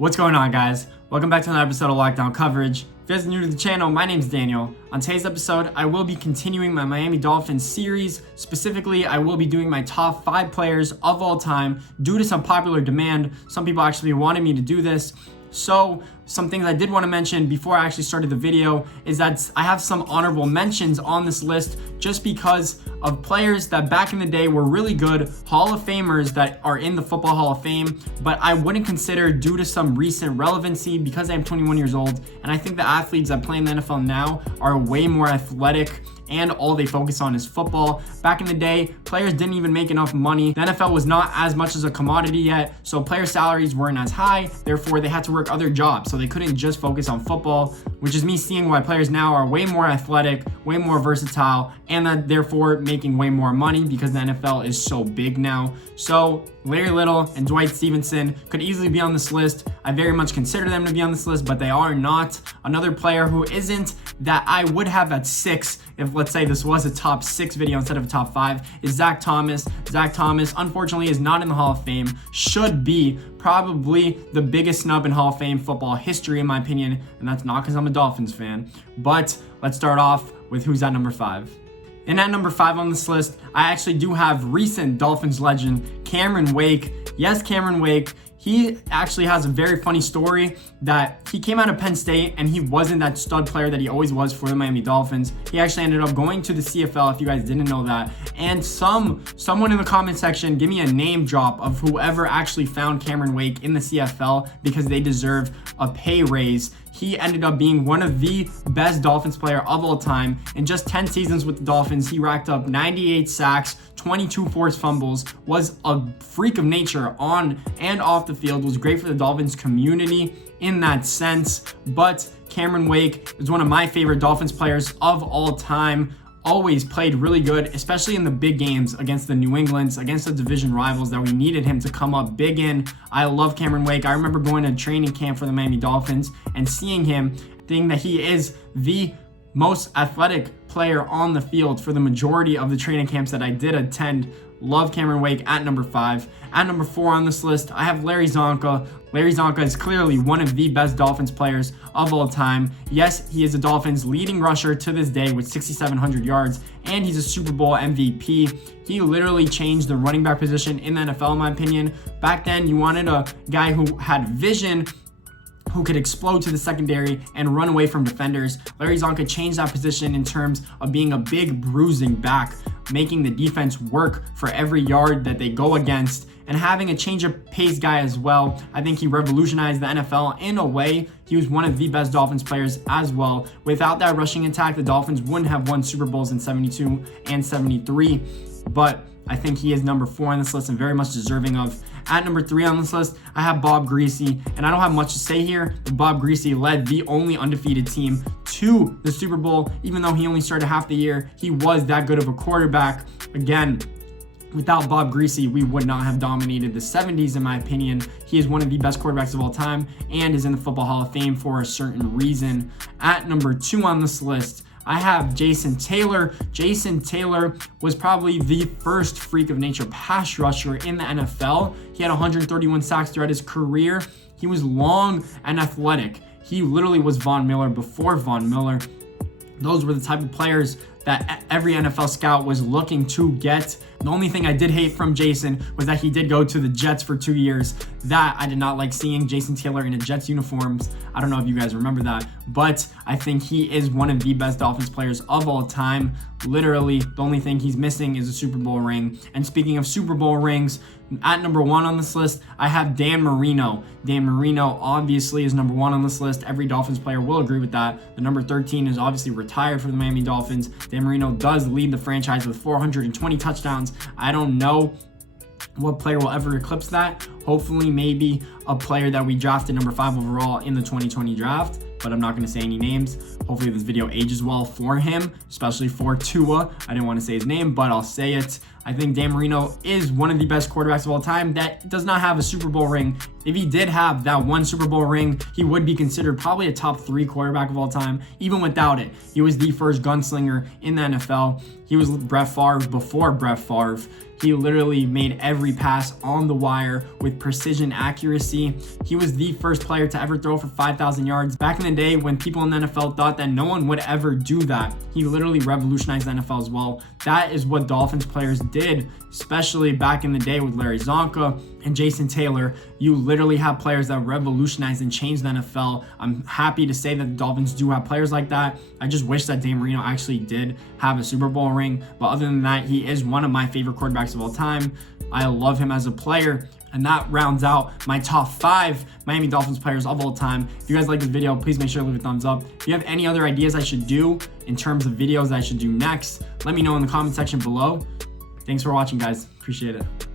What's going on, guys? Welcome back to another episode of Lockdown Coverage. If you guys are new to the channel, my name's Daniel. On today's episode, I will be continuing my Miami Dolphins series. Specifically, I will be doing my top 5 players of all time due to some popular demand. Some people actually wanted me to do this. So, some things I did want to mention before I actually started the video is that I have some honorable mentions on this list just because of players that back in the day were really good, Hall of Famers that are in the Football Hall of Fame, but I wouldn't consider due to some recent relevancy because I am 21 years old, and I think the athletes that play in the NFL now are way more athletic and all they focus on is football. Back in the day, players didn't even make enough money. The NFL was not as much as a commodity yet, so player salaries weren't as high, therefore they had to work other jobs, so they couldn't just focus on football, which is me seeing why players now are way more athletic, way more versatile, and that therefore making way more money because the NFL is so big now. So Larry Little and Dwight Stevenson could easily be on this list. I very much consider them to be on this list, but they are not. Another player who isn't that I would have at 6 if, let's say, this was a top 6 video instead of a top 5 is Zach Thomas. Zach Thomas, unfortunately, is not in the Hall of Fame. Should be probably the biggest snub in Hall of Fame football history, in my opinion, and that's not because I'm a Dolphins fan. But let's start off with who's at number 5. And at number 5 on this list, I actually do have recent Dolphins legend Cameron Wake. Yes, Cameron Wake. He actually has a very funny story that he came out of Penn State and he wasn't that stud player that he always was for the Miami Dolphins. He actually ended up going to the CFL, if you guys didn't know that. And someone in the comment section, give me a name drop of whoever actually found Cameron Wake in the CFL because they deserve a pay raise. He ended up being one of the best Dolphins player of all time. In just 10 seasons with the Dolphins, he racked up 98 sacks, 22 forced fumbles, was a freak of nature on and off the field, was great for the Dolphins community in that sense. But Cameron Wake is one of my favorite Dolphins players of all time. Always played really good, especially in the big games against the New Englands, against the division rivals that we needed him to come up big in. I love Cameron Wake. I remember going to training camp for the Miami Dolphins and seeing him, thinking that he is the most athletic player on the field for the majority of the training camps that I did attend. Love Cameron Wake at number 5. At number 4 on this list, I have Larry Csonka. Larry Csonka is clearly one of the best Dolphins players of all time. Yes, he is a Dolphins leading rusher to this day with 6,700 yards, and he's a Super Bowl MVP. He literally changed the running back position in the NFL, in my opinion. Back then, you wanted a guy who had vision, who could explode to the secondary and run away from defenders. Larry Csonka changed that position in terms of being a big bruising back, making the defense work for every yard that they go against, and having a change of pace guy as well. I think he revolutionized the NFL in a way. He was one of the best Dolphins players as well. Without that rushing attack, the Dolphins wouldn't have won Super Bowls in 72 and 73, but I think he is number 4 on this list and very much deserving of. At number 3 on this list, I have Bob Griese, and I don't have much to say here, but Bob Griese led the only undefeated team to the Super Bowl. Even though he only started half the year, he was that good of a quarterback. Again, without Bob Griese, we would not have dominated the 70s, in my opinion. He is one of the best quarterbacks of all time and is in the Football Hall of Fame for a certain reason. At number 2 on this list, I have Jason Taylor. Jason Taylor was probably the first freak of nature pass rusher in the NFL. He had 131 sacks throughout his career. He was long and athletic. He literally was Von Miller before Von Miller. Those were the type of players that every NFL scout was looking to get. The only thing I did hate from Jason was that he did go to the Jets for 2 years. That I did not like seeing Jason Taylor in a Jets uniforms. I don't know if you guys remember that, but I think he is one of the best Dolphins players of all time. Literally, the only thing he's missing is a Super Bowl ring. And speaking of Super Bowl rings, at number 1 on this list, I have Dan Marino. Dan Marino obviously is number 1 on this list. Every Dolphins player will agree with that. The number 13 is obviously retired for the Miami Dolphins. Dan Marino does lead the franchise with 420 touchdowns. I don't know what player will ever eclipse that. Hopefully, maybe a player that we drafted number 5 overall in the 2020 draft, but I'm not going to say any names. Hopefully this video ages well for him, especially for Tua. I didn't want to say his name, but I'll say it. I think Dan Marino is one of the best quarterbacks of all time that does not have a Super Bowl ring. If he did have that one Super Bowl ring, he would be considered probably a top 3 quarterback of all time. Even without it, he was the first gunslinger in the NFL. He was Brett Favre before Brett Favre. He literally made every pass on the wire with precision accuracy. He was the first player to ever throw for 5,000 yards. Back in the day when people in the NFL thought that no one would ever do that, he literally revolutionized the NFL as well. That is what Dolphins players did, especially back in the day with Larry Csonka and Jason Taylor. You literally have players that revolutionized and changed the NFL. I'm happy to say that the Dolphins do have players like that. I just wish that Marino actually did have a Super Bowl ring. But other than that, he is one of my favorite quarterbacks of all time. I love him as a player. And that rounds out my top 5 Miami Dolphins players of all time. If you guys like this video, please make sure to leave a thumbs up. If you have any other ideas I should do in terms of videos I should do next, let me know in the comment section below. Thanks for watching, guys. Appreciate it.